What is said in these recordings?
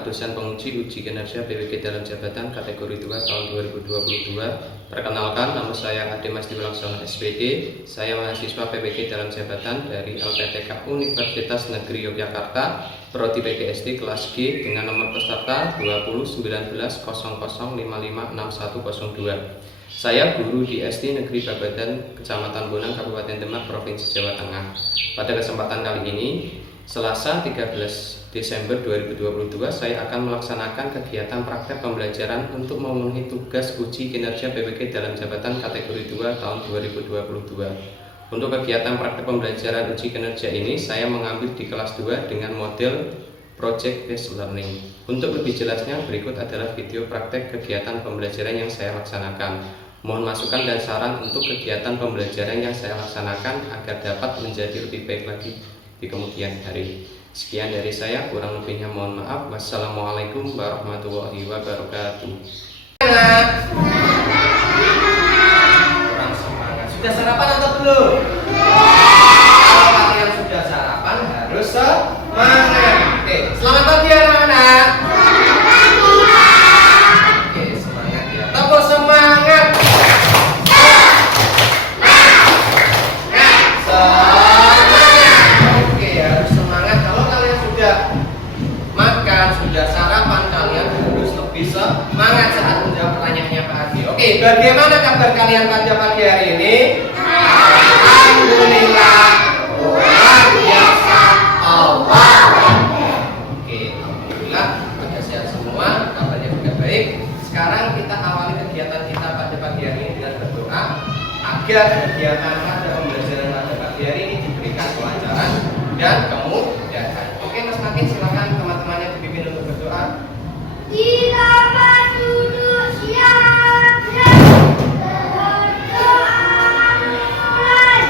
Bapak dosen penguji uji kinerja PWG dalam jabatan kategori 2 tahun 2022. Perkenalkan, nama saya Ade Mas Diwilaksono SPD. Saya mahasiswa PWG dalam jabatan dari LPTK Universitas Negeri Yogyakarta, Prodi PGSD kelas G dengan nomor peserta 201900556102. Saya guru di SD Negeri Babadan, Kecamatan Bonang, Kabupaten Demak, Provinsi Jawa Tengah. Pada kesempatan kali ini, Selasa 13 Desember 2022, saya akan melaksanakan kegiatan praktek pembelajaran untuk memenuhi tugas uji kinerja PWG dalam jabatan kategori 2 tahun 2022. Untuk kegiatan praktek pembelajaran uji kinerja ini, saya mengambil di kelas 2 dengan model Project Based Learning. Untuk lebih jelasnya, berikut adalah video praktek kegiatan pembelajaran yang saya laksanakan. Mohon masukan dan saran untuk kegiatan pembelajaran yang saya laksanakan agar dapat menjadi lebih baik lagi di kemudian hari. Sekian dari saya, kurang lebihnya mohon maaf. Wassalamualaikum warahmatullahi wabarakatuh. Kurang semangat. Sudah sarapan atau belum? Kalau kalian sudah sarapan harus semangat. Oke, selamat pagi anak-anak. Oke, semangat ya. Tepuk semangat. Sudah sarapan, kalian harus lebih semangat saat menjawab pertanyaannya Pak Adi. Oke, bagaimana kabar kalian pada pagi hari ini? Alhamdulillah, luar biasa Allah. Oke, alhamdulillah pada sehat semua, kabarnya juga baik. Sekarang kita awali kegiatan kita pada pagi hari ini dengan berdoa agar kegiatan pada pembelajaran pada pagi hari ini diberikan kelancaran dan kemudahan. Oke, Mas Makin, silakan teman-temannya dipimpin untuk berdoa. Silakan duduk siap. Berdoa mulai.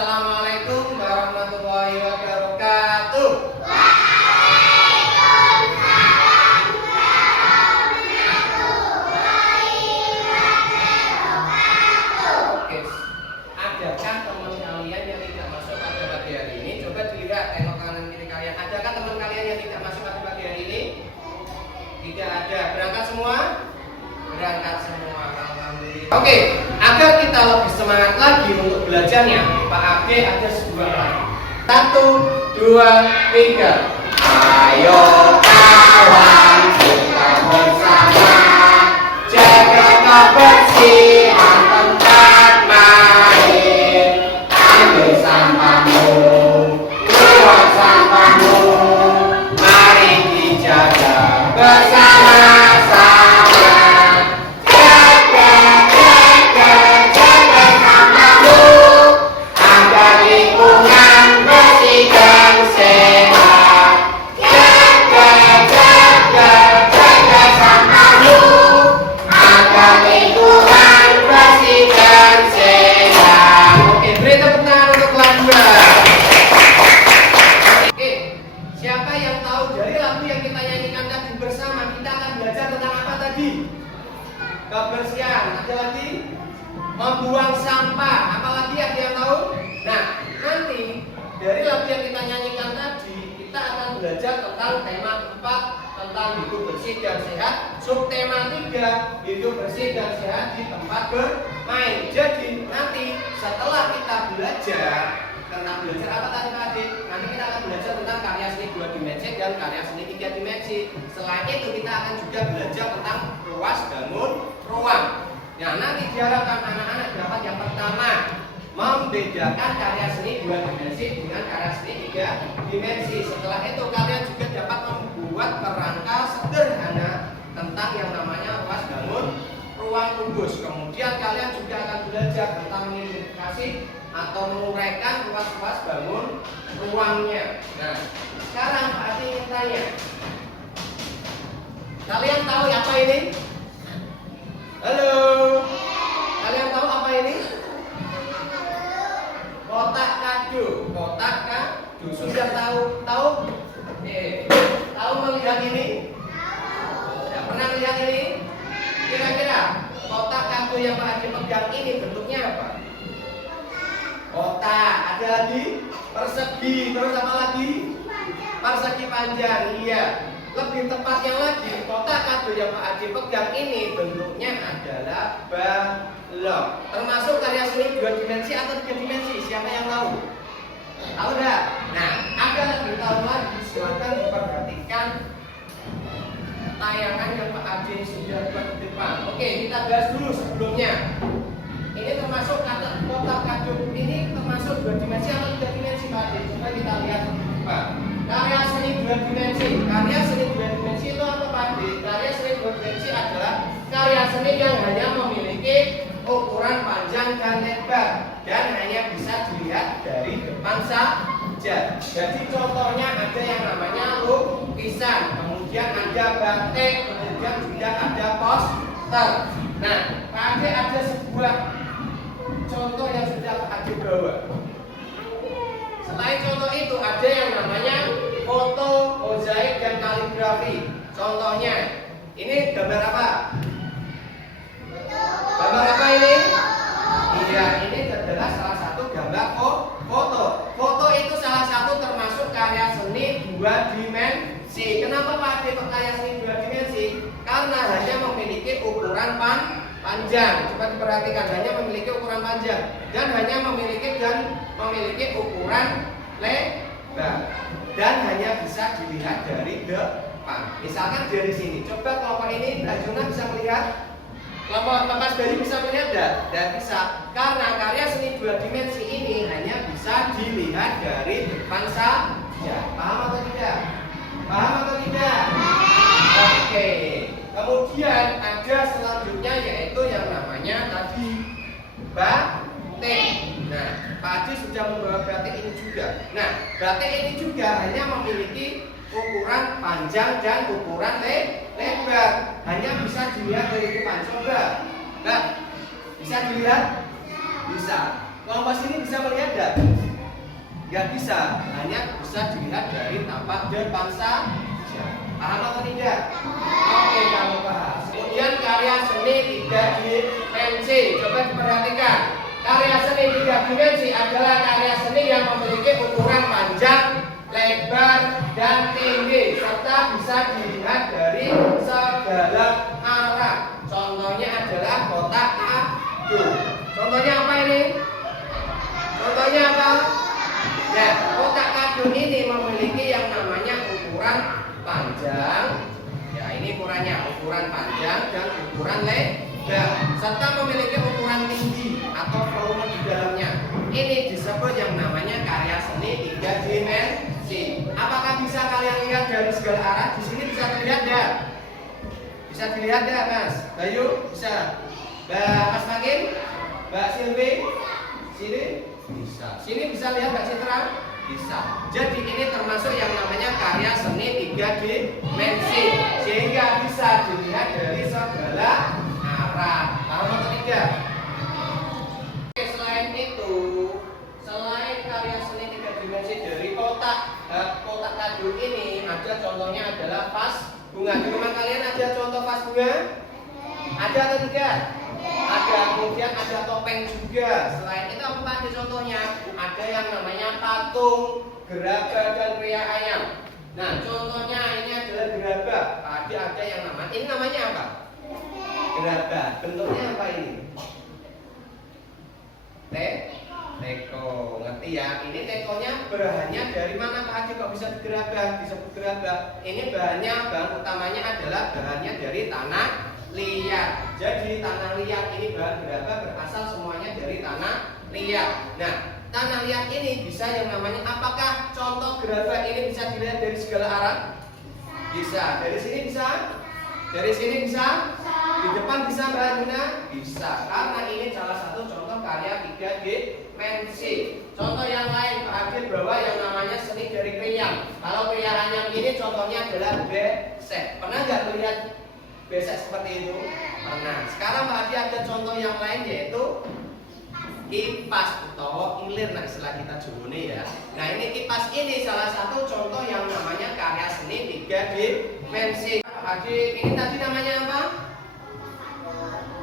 Assalamualaikum warahmatullahi wabarakatuh. Oke, adakah teman kalian yang tidak masuk pada pagi hari ini? Coba dilihat, tengok kanan kiri kalian. Adakah teman kalian yang tidak masuk pada pagi hari ini? Tidak ada. Berangkat semua? Berangkat semua. Alhamdulillah. Oke, agar kita lebih semangat lagi untuk belajarnya, Pak Ade ada sebuah lagu. 1, 2, 3. Ayo kawan, kita bersama jaga kebersihan tempat main. Ambil sampahmu, buang sampahmu, mari dijaga bersama-sama. Kebersihan, ada lagi? membuang sampah. Apalagi ada yang tahu? Nah, nanti dari lagu yang kita nyanyikan tadi, kita akan belajar tentang tema 4 tentang hidup bersih dan sehat. Subtema 3 hidup bersih dan sehat di tempat bermain. Jadi nanti setelah kita belajar tentang apa tadi Pak Adi? Nanti kita akan belajar tentang karya seni 2 dimensi dan karya seni 3 dimensi. Selain itu kita akan juga belajar tentang ruas bangun ruang. Nah, nanti diharapkan anak-anak dapat yang pertama membedakan karya seni 2 dimensi dengan karya seni 3 dimensi. Setelah itu kalian juga dapat membuat kerangka sederhana tentang yang namanya ruas bangun ruang kubus. Kemudian kalian juga akan belajar tentang mengidentifikasi atau menguraikan ruas-ruas bangun ruangnya. Nah, sekarang Pak Adi ingin tanya, kalian tahu apa ini? Halo, kalian tahu apa ini? Kotak kado. Kotak kado. Sudah tahu? Tahu melihat ini? Tidak pernah lihat ini? Kira-kira kotak kado yang Pak Adi pegang ini bentuknya apa? Kotak. Ada lagi? Persegi. Terus apa lagi? Persegi panjang. Iya. Lebih tepatnya lagi, kotak kado yang Pak Adi pegang ini bentuknya adalah balok. Termasuk karya seni 2 dimensi atau 3 dimensi? Siapa yang tahu? Tahu enggak? Nah, agar lebih tahu lagi, silakan diperhatikan tayangan yang Pak Adi sudah buat di depan. Oke, kita bahas dulu sebelumnya. Ini termasuk kotak kado ini termasuk 2 dimensi atau 3 dimensi Pak Adi? Coba kita lihat Pak. Karya seni 2 dimensi. Karya seni 2 dimensi itu apa Pak Adi? Karya seni 2 dimensi adalah karya seni yang hanya memiliki ukuran panjang dan lebar dan hanya bisa dilihat dari depan saja. Jadi contohnya ada yang namanya lukisan, kemudian ada batik, kemudian juga ada poster. Nah, Pak Adi ada sebuah contoh yang sudah Pak Adi bawa. Selain contoh itu ada yang namanya foto, mozaik, dan kaligrafi. Contohnya, ini gambar apa? Gambar apa ini? Iya, ini adalah salah satu gambar foto. Foto itu salah satu termasuk karya seni 2 dimensi. Kenapa Pak Adi karya seni 2 dimensi? Karena hanya memiliki ukuran panjang. Coba diperhatikan, hanya memiliki ukuran panjang dan hanya memiliki ukuran lebar dan hanya bisa dilihat dari depan. Misalkan dari sini. Coba kelompok ini Mbak Juna bisa melihat. Kelompok Mas Bayu bisa melihat tidak bisa. Karena karya seni 2 dimensi ini hanya bisa dilihat dari depan saja. Paham atau tidak? Paham atau tidak? Oke. Kemudian ada selanjutnya yaitu yang namanya tadi batik. Nah, Pak Adi sudah membawa batik ini juga. Nah, batik ini juga hanya memiliki ukuran panjang dan ukuran lebar. Hanya bisa dilihat dari depan. Coba, Mbak, bisa dilihat? Bisa. Kelompok sini bisa melihat enggak? Enggak bisa. Hanya bisa dilihat dari tampak depan saja. Paham atau tidak? Oke, kamu paham. Kemudian karya seni 3 dimensi. Coba diperhatikan. Karya seni 3 dimensi adalah karya seni yang memiliki ukuran panjang, lebar, dan tinggi serta bisa dilihat dari segala arah. Contohnya adalah kotak kado. Contohnya apa ini? Contohnya apa? Nah, kotak kado ini memiliki yang namanya ukuran panjang. Ya, ini ukurannya, ukuran panjang dan ukuran lebar serta memiliki ukuran tinggi atau volume di dalamnya. Ini disebut yang namanya karya seni 3 dimensi. Apakah bisa kalian lihat dari segala arah? Di sini bisa dilihat enggak? Bisa dilihat enggak, Mas? Bayu, bisa. Mbak Mas Makin? Mbak Silvi? Sini? Bisa. Sini bisa lihat Mbak Citra? Bisa. Jadi ini termasuk yang namanya karya seni 3 dimensi. Sehingga bisa dilihat dari segala arah. Paham atau tidak? Selain itu, selain karya seni 3 dimensi dari kotak kado ini, ada contohnya adalah vas bunga. Di rumah kalian ada contoh vas bunga? Ada atau tidak? Ada. kemudian ada topeng juga. Selain itu apa Pak Ade contohnya? Ada yang namanya patung, gerabah, dan pria ayam. Nah, contohnya ini adalah gerabah. Pak Ade ada yang ini namanya apa? Gerabah. Bentuknya apa ini? Teko, ngerti ya? Ini tekonya bahannya dari mana Pak Ade kok bisa gerabah, disebut gerabah? Ini bahan utamanya adalah bahannya dari tanah liat. Jadi tanah liat ini bahan gerabah berasal semuanya dari tanah liat. Nah, tanah liat ini bisa yang namanya, apakah contoh gerabah ini bisa dilihat dari segala arah? Bisa. Dari sini bisa? Dari sini bisa? Di depan bisa Mbak Adina? Bisa. Karena ini salah satu contoh karya 3 dimensi. Contoh yang lain Pak Ade bawa yang namanya seni dari kriang. Kalau kriang anyam ini contohnya adalah besek. Pernah nggak melihat besek seperti itu? Pernah. Sekarang Pak Ade ada contoh yang lain yaitu kipas atau ilir, nah setelah kita jumuni ya. Nah ini kipas ini salah satu contoh yang namanya karya seni 3 dimensi. Pak Ade, ini tadi namanya apa?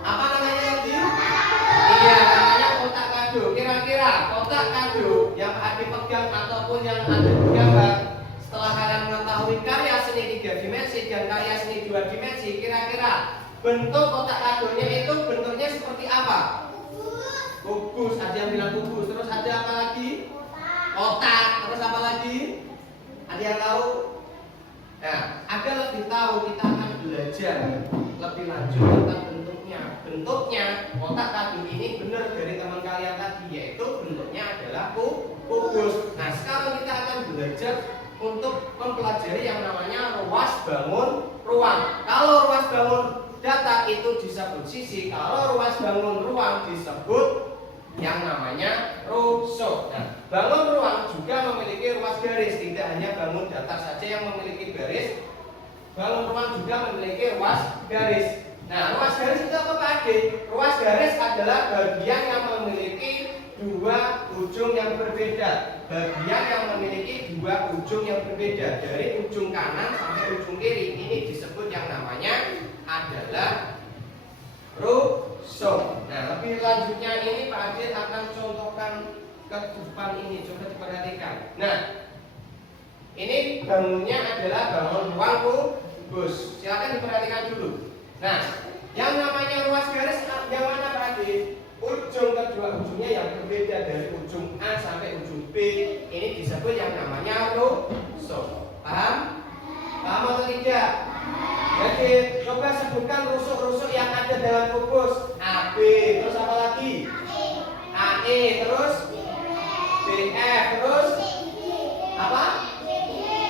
Apa namanya tadi? Iya, namanya kotak kado. Kira-kira kotak kado yang Pak Ade pegang ataupun yang ada di gambar, setelah kalian mengetahui karya seni 3 dimensi dan karya seni 2 dimensi, kira-kira bentuk kotak kadonya itu bentuknya seperti apa? Kubus, ada yang bilang kubus. Terus ada apa lagi? Kotak. Terus apa lagi? Ada yang tahu? Nah, agar lebih tahu kita akan belajar lebih lanjut tentang bentuknya. Bentuknya kotak kado ini benar dari teman kalian tadi, yaitu bentuknya adalah kubus. Nah, sekarang kita akan belajar untuk mempelajari yang namanya ruas bangun ruang. Kalau ruas bangun data itu disebut sisi, kalau ruas bangun ruang disebut yang namanya rusuk. Nah, bangun ruang juga memiliki ruas garis, tidak hanya bangun datar saja yang memiliki garis. Bangun ruang juga memiliki ruas garis. Nah, ruas garis itu apa Pak Ade? Ruas garis adalah bagian yang memiliki dua ujung yang berbeda. Bagian yang memiliki dua ujung yang berbeda, dari ujung kanan sampai ujung kiri. Ini disebut yang namanya adalah rusuk. Nah, lebih lanjutnya ini Pak Ade akan contohkan ke depan ini. Coba diperhatikan. Nah, ini bangunnya adalah bangun ruang kubus. Silakan diperhatikan dulu. Nah, yang namanya ruas garis yang mana Pak Ade? Ujung kedua ujungnya yang berbeda, dari ujung A sampai ujung B. Ini disebut yang namanya rusuk. Paham? Paham atau tidak? Jadi coba sebutkan rusuk-rusuk yang ada dalam kubus. AB, terus apa lagi? AE, terus BF, terus apa?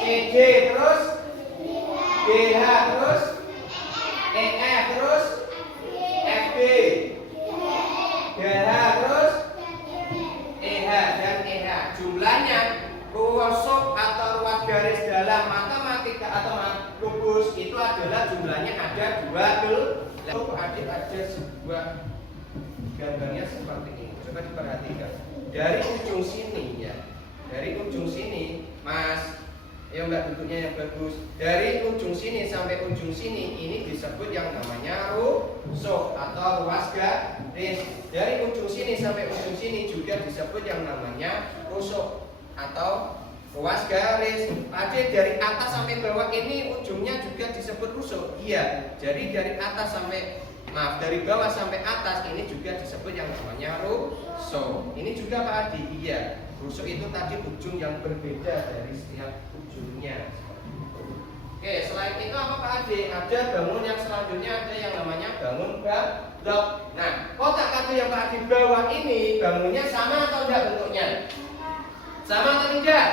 CD, terus BH, terus EF, terus FB, GH, terus EH dan EH. Jumlahnya rusuk atau ruas garis dalam matematika atau kubus itu adalah jumlahnya ada 12. Adik ada sebuah gambarnya seperti ini. Coba diperhatikan. Dari ujung sini ya, dari ujung sini, Mas, ya Mbak, bentuknya yang bagus. Dari ujung sini sampai ujung sini ini disebut yang namanya rusuk atau ruas garis. Dari ujung sini sampai ujung sini juga disebut yang namanya rusuk atau ruas garis. Ade, dari atas sampai bawah ini ujungnya juga disebut rusuk. Iya, jadi dari atas sampai dari bawah sampai atas ini juga disebut yang namanya rusuk. Ini juga Pak Adi. Iya, rusuk itu tadi ujung yang berbeda dari setiap ujungnya. Oke, selain itu apa Pak Adi? Ada bangun yang selanjutnya, ada yang namanya bangun blok. Nah, kotak kado yang Pak Adi bawa ini bangunnya sama atau enggak bentuknya? Sama atau tidak?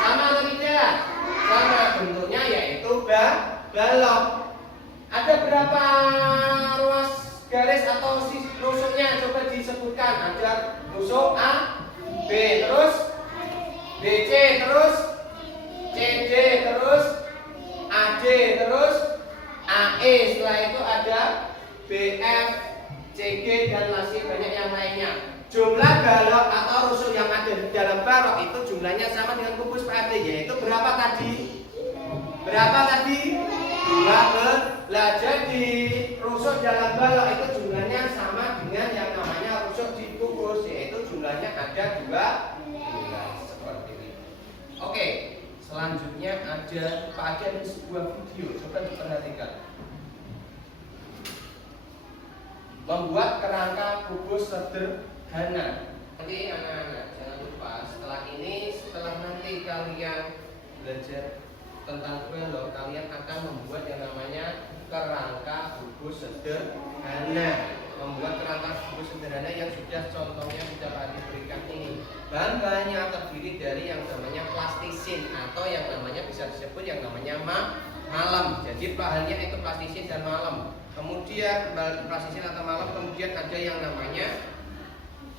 Sama atau tidak? Sama, bentuknya yaitu balok. Ada berapa ruas garis atau rusuknya? Coba disebutkan. Ada rusuk A, B, terus BC, terus CD, terus AD, terus AE. Setelah itu ada BF, CG, dan masih banyak yang lainnya. Jumlah balok atau rusuk yang ada di dalam balok itu jumlahnya sama dengan kubus Pak Ade, yaitu berapa tadi? Berapa tadi? 12. Jadi rusuk dalam balok itu jumlahnya sama dengan ada 12 seperti ini. Oke, selanjutnya ada Pak Adi ada sebuah video, coba diperhatikan. Membuat kerangka kubus sederhana. Nanti anak-anak jangan lupa setelah nanti kalian belajar tentang velog, kalian akan membuat yang namanya kerangka kubus sederhana. Membuat kerangka kubus sederhana yang sudah contohnya sudah Pak Adi berikan ini. Bahan-bahannya terdiri dari yang namanya plastisin atau yang namanya bisa disebut yang namanya malem. Jadi bahannya itu plastisin dan malem. Kemudian plastisin atau malem, kemudian ada yang namanya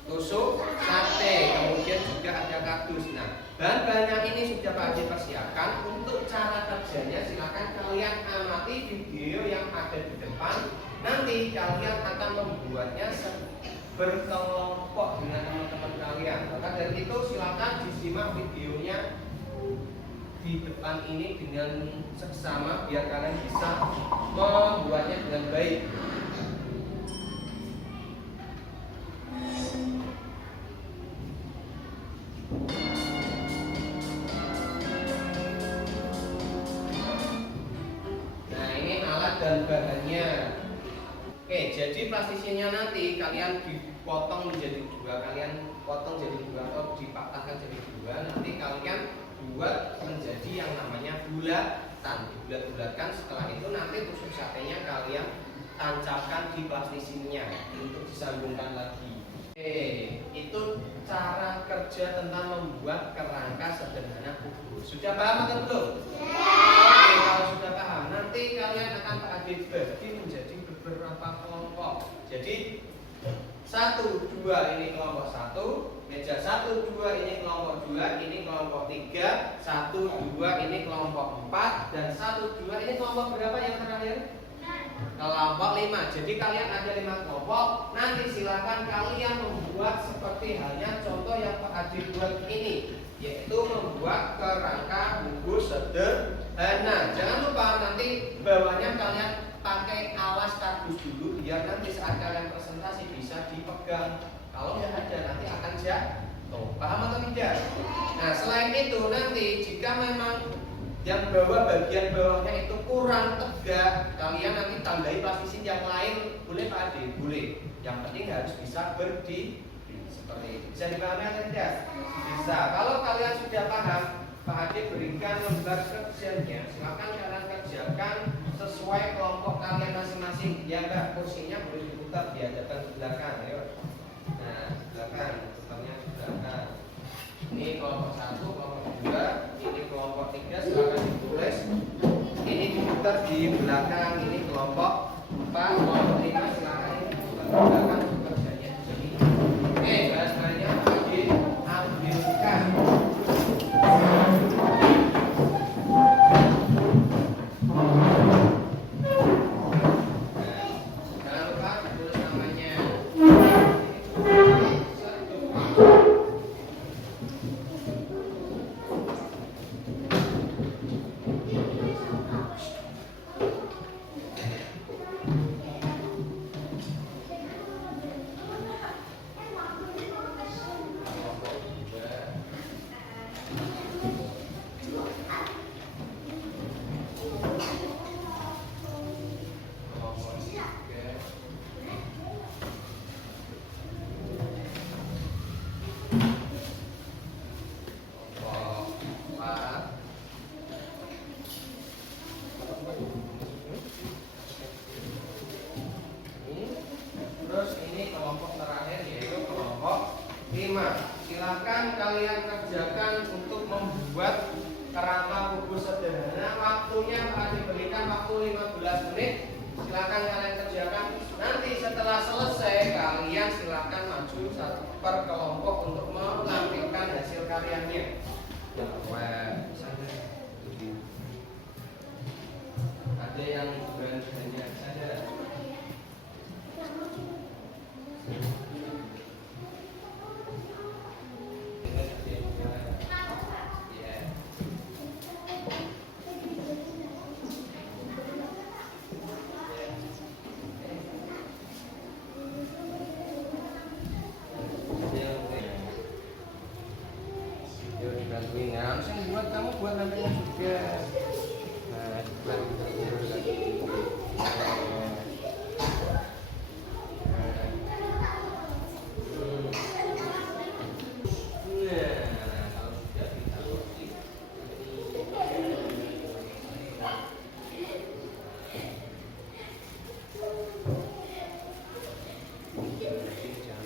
tusuk sate, kemudian juga ada kardus. Nah, bahan-bahannya ini sudah Pak Adi persiapkan. Untuk cara kerjanya silakan kalian amati video yang ada di depan. Nanti kalian akan membuatnya berkelompok dengan teman-teman kalian. Maka dari itu silakan disimak videonya di depan ini dengan seksama biar kalian bisa membuatnya dengan baik. Nah, ini alat dan bahannya. Oke, jadi plastisinnya nanti kalian dipotong menjadi dua, kalian potong jadi dua atau dipatahkan jadi dua. Nanti kalian buat menjadi yang namanya bulatan, dibulat-bulatkan. Setelah itu nanti tusuk satenya kalian tancapkan di plastisinnya untuk disambungkan lagi. Oke, itu cara kerja tentang membuat kerangka sederhana kubus. Sudah paham atau belum? Oke, kalau sudah paham, nanti kalian akan Pak Adi bagi menjadi beberapa kelompok. Jadi 1, 2 ini kelompok 1, meja 1, 2 ini kelompok 2, ini kelompok 3, 1, 2 ini kelompok 4, dan 1, 2 ini kelompok berapa yang terakhir? Kelompok 5. Jadi kalian ada 5 kelompok. Nanti silakan kalian membuat seperti halnya contoh yang Pak Adi buat ini, yaitu membuat kerangka kubus sederhana. Jangan lupa nanti bawahnya kalian pakai alas kardus dulu biar nanti saat kalian presentasi bisa dipegang. Kalau nggak ada nanti akan jatuh. Paham atau tidak? Nah, selain itu nanti jika memang yang bawah bagian bawahnya itu kurang tegak, kalian nanti tambahi plastisin yang lain, boleh Pak Adi? Boleh. Yang penting harus bisa berdiri seperti itu. Bisa dipahami atau tidak? Bisa. Kalau kalian sudah paham, Pak Adi berikan lembar kerjanya. Silakan kalian kerjakan sesuai kelompok kalian masing-masing. Ya Mbak, kursinya boleh diputar di hadapan ke belakang. Ayo. Nah, belakang, putarnya ke belakang. Ini kelompok 1, kelompok 2, ini kelompok 3, silakan ditulis. Ini diputar di belakang, ini kelompok 4, kelompok 5, silakan diputar di belakang kerjanya. Jadi, oke, bahasanya diambilkan. Jangan lupa tulis namanya. Terus ini kelompok terakhir yaitu kelompok 5. Silakan kalian kerjakan untuk membuat kerangka kubus sederhana. Waktunya Pak Adi berikan waktu 15 menit. Silakan kalian kerjakan. Nanti setelah selesai kalian silakan maju satu per kelompok untuk menampilkan hasil karyanya. Ada yang hanya saja. Jangan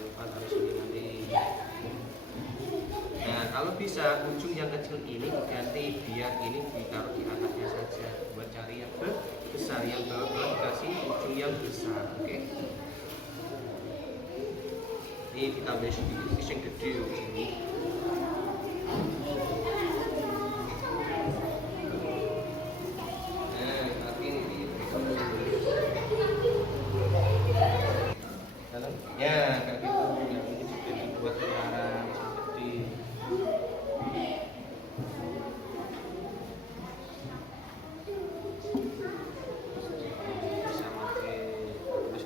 lupa taruh sini nanti. Nah, kalau bisa ujung yang kecil ini ganti biar ini ditaruh di atasnya saja. Buat cari yang besar, yang bawah dikasih ujung yang besar. Oke. Ini ditambah sedikit, yang gede ujungnya. Ya, kayak gitu. Yang ini juga dibuat sekarang seperti bisa pakai. Terus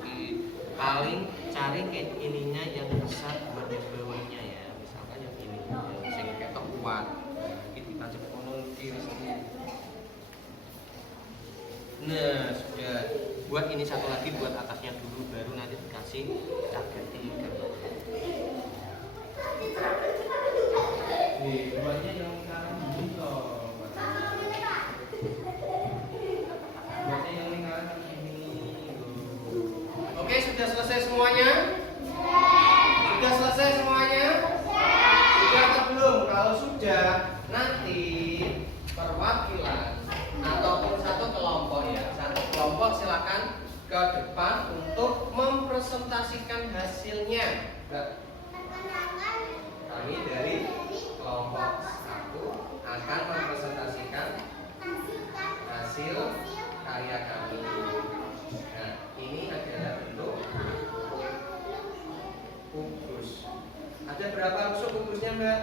paling cari kayak ininya yang besar buat yang bawahnya ya. Misalkan yang ini, yang kayak kuat. Kita tancap konon kiri sini. Nah, sudah. Buat ini satu lagi buat atasnya dulu, baru nanti dikasih cat ganti gambar. Buatnya yang lingkaran ini loh. Buatnya yang lingkaran ini. Oke, sudah selesai semuanya? Sudah selesai semuanya? Sudah atau belum? Kalau sudah, nanti perwakilan ataupun satu kelompok ya, satu kelompok silakan ke depan untuk mempresentasikan hasilnya. Kami dari kelompok 1 akan mempresentasikan hasil karya kami. Nah, ini adalah bentuk kubus. Ada berapa rusuk kubusnya, Mbak?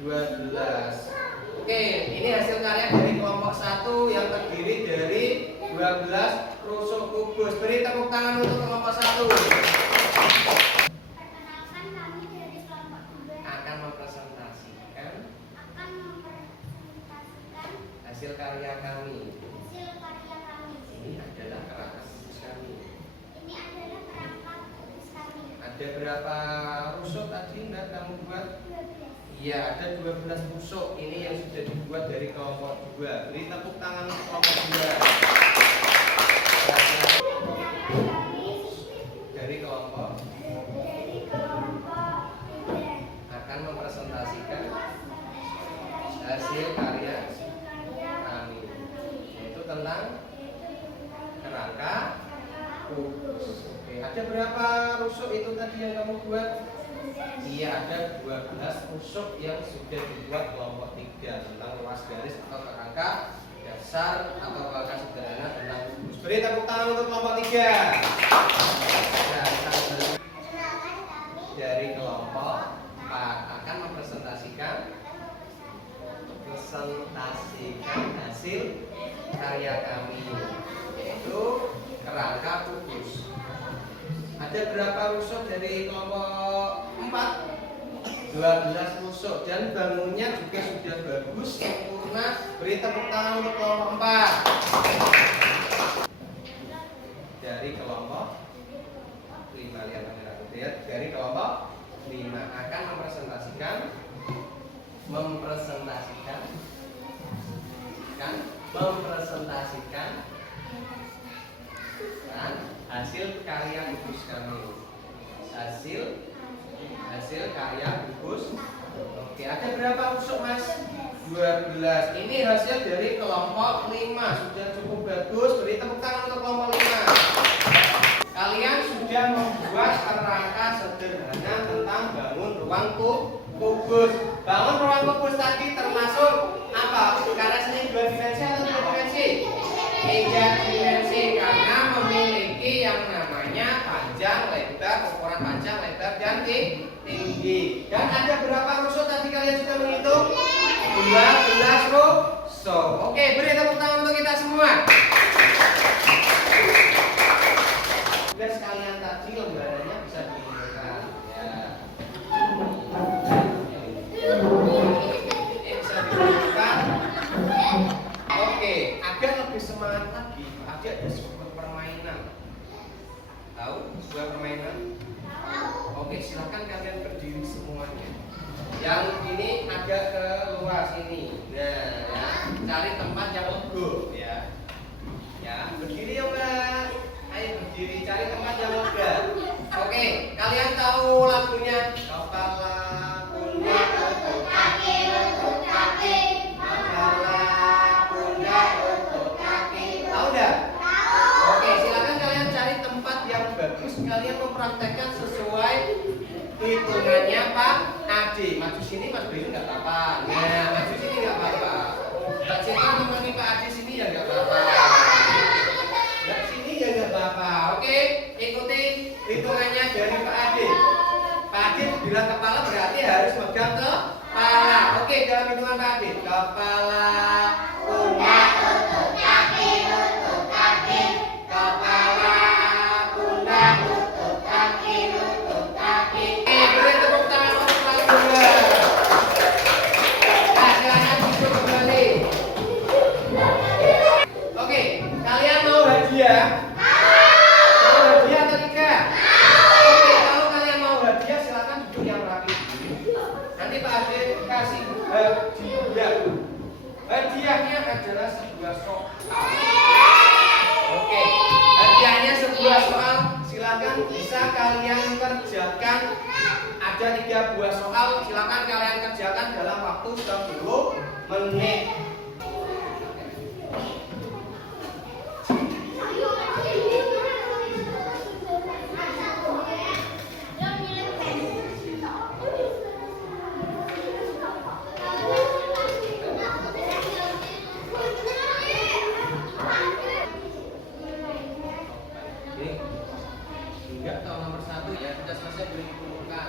12. Oke, ini hasil karya dari kelompok 1 yang terdiri dari 12 rusuk kubus. Beri tepuk tangan untuk kelompok 1. Perkenalkan kami dari kelompok 2 Akan mempresentasikan hasil karya kami. hasil karya kami. Ini adalah kerangka kubus kami. Ini adalah perangkat kubus kami. Ada berapa rusuk tadi Mbak kamu buat? 12. Iya, ada 12 rusuk. Ini yang sudah dibuat dari kelompok 2. Beri tepuk tangan untuk kelompok 2. Dari kelompok akan mempresentasikan hasil karya kami, yaitu tentang kerangka kubus. Oke, ada berapa rusuk itu tadi yang kamu buat? Iya, ada 12 rusuk yang sudah dibuat kelompok 3 tentang ruas garis atau kerangka dasar atau kerangka sederhana tentang kubus. Beri tepuk tangan untuk kelompok 3. Dari kelompok 4 akan mempresentasikan hasil karya kami, yaitu kerangka kubus. Ada berapa rusuk dari kelompok 4? 12 rusuk dan bangunnya juga sudah bagus, sempurna. Beri tepuk tangan untuk kelompok 4. Dari kelompok 5, lihat dari kelompok 5 akan mempresentasikan hasil karya kubus kami. Hasil karya kubus. Oke, ada berapa rusuk, Mas? 12. Ini hasil dari kelompok 5. Sudah cukup bagus. Beri tepuk tangan untuk kelompok 5. Kalian sudah membuat kerangka sederhana tentang bangun ruang kubus. Bangun ruang kubus tadi termasuk apa? Karena seni 2 dimensi atau 3 dimensi? 3 dimensi, karena memiliki yang namanya panjang, lebar, ukuran panjang, lebar, dan tinggi. Dan ada berapa rusuk tadi kalian sudah menghitung? 12 rusuk. Oke, beri tepuk tangan untuk kita semua. Tugas kalian tadi lembarannya bisa digunakan ya. Bisa digunakan. Oke, agar lebih semangat lagi, ada sebuah permainan. Tahu sebuah permainan? Oke, silakan kalian berdiri semuanya. Yang ini agak ke luar sini. Nah, ya, cari tempat yang lembut ya. praktekkan sesuai hitungannya Pak Adi. Maju sini Mas Bayu nggak apa-apa. Nah, maju sini nggak apa-apa. Mbak Citra menemani Pak Adi sini ya nggak apa-apa. Mbak sini ya nggak apa-apa. Oke, ikuti hitungannya dari Pak Adi. Pak Adi bilang kepala berarti harus megang kepala. Oke, dalam hitungan Pak Adi. Kepala, pundak, lutut, kaki, lutut, kaki. Kepala, pundak, lutut, kaki, lutut, kaki. Beri tepuk tangan untuk paling benar. Silakan duduk kembali. Oke, kalian mau hadiah? Mau hadiah atau tidak? Oke, kalau kalian mau hadiah silakan duduk yang rapi. Nanti Pak Ade kasih hadiah. Hadiahnya adalah sebuah soal. Oke, hadiahnya sebuah soal. Silakan bisa kalian kerjakan. Ada 3 buah soal. Silakan kalian kerjakan dalam waktu 10 menit. Enggak tahu nomor 1 ya, sudah selesai boleh dikumpulkan.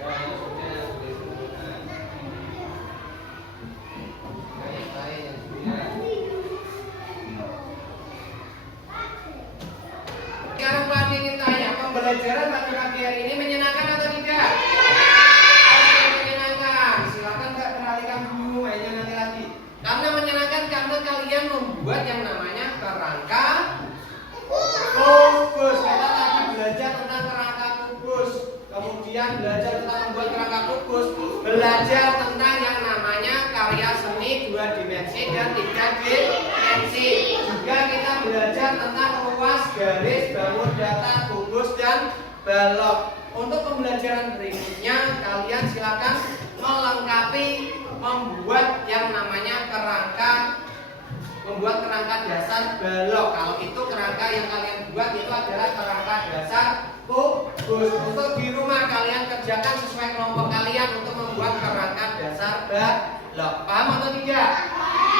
Ya, ini sudah boleh dikumpulkan. Yang lain yang sudah. Sekarang Pak Adi ingin tanya, pembelajaran pagi hari ini menyenangkan atau tidak? Oke, menyenangkan. Silakan Kak perhatikan dulu mainnya nanti lagi. Karena menyenangkan karena kalian membuat yang namanya kerangka kubus. Kita tadi belajar tentang kerangka kubus. Kemudian belajar tentang membuat kerangka kubus. Belajar tentang yang namanya karya seni 2 dimensi dan 3 dimensi. Juga kita belajar tentang ruas, garis, bangun data, kubus, dan balok. Untuk pembelajaran berikutnya kalian silakan melengkapi membuat yang namanya membuat kerangka dasar balok. Kalau itu kerangka yang kalian buat itu adalah kerangka dasar kubus. Untuk di rumah kalian kerjakan sesuai kelompok kalian untuk membuat kerangka dasar balok. Paham atau tidak?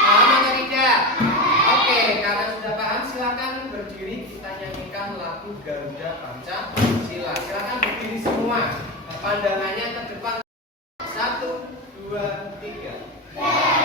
Paham atau tidak? Oke, karena sudah paham silakan berdiri, kita nyanyikan lagu Garuda Pancasila. Silakan berdiri semua. Pandangannya ke depan. 1, 2, 3.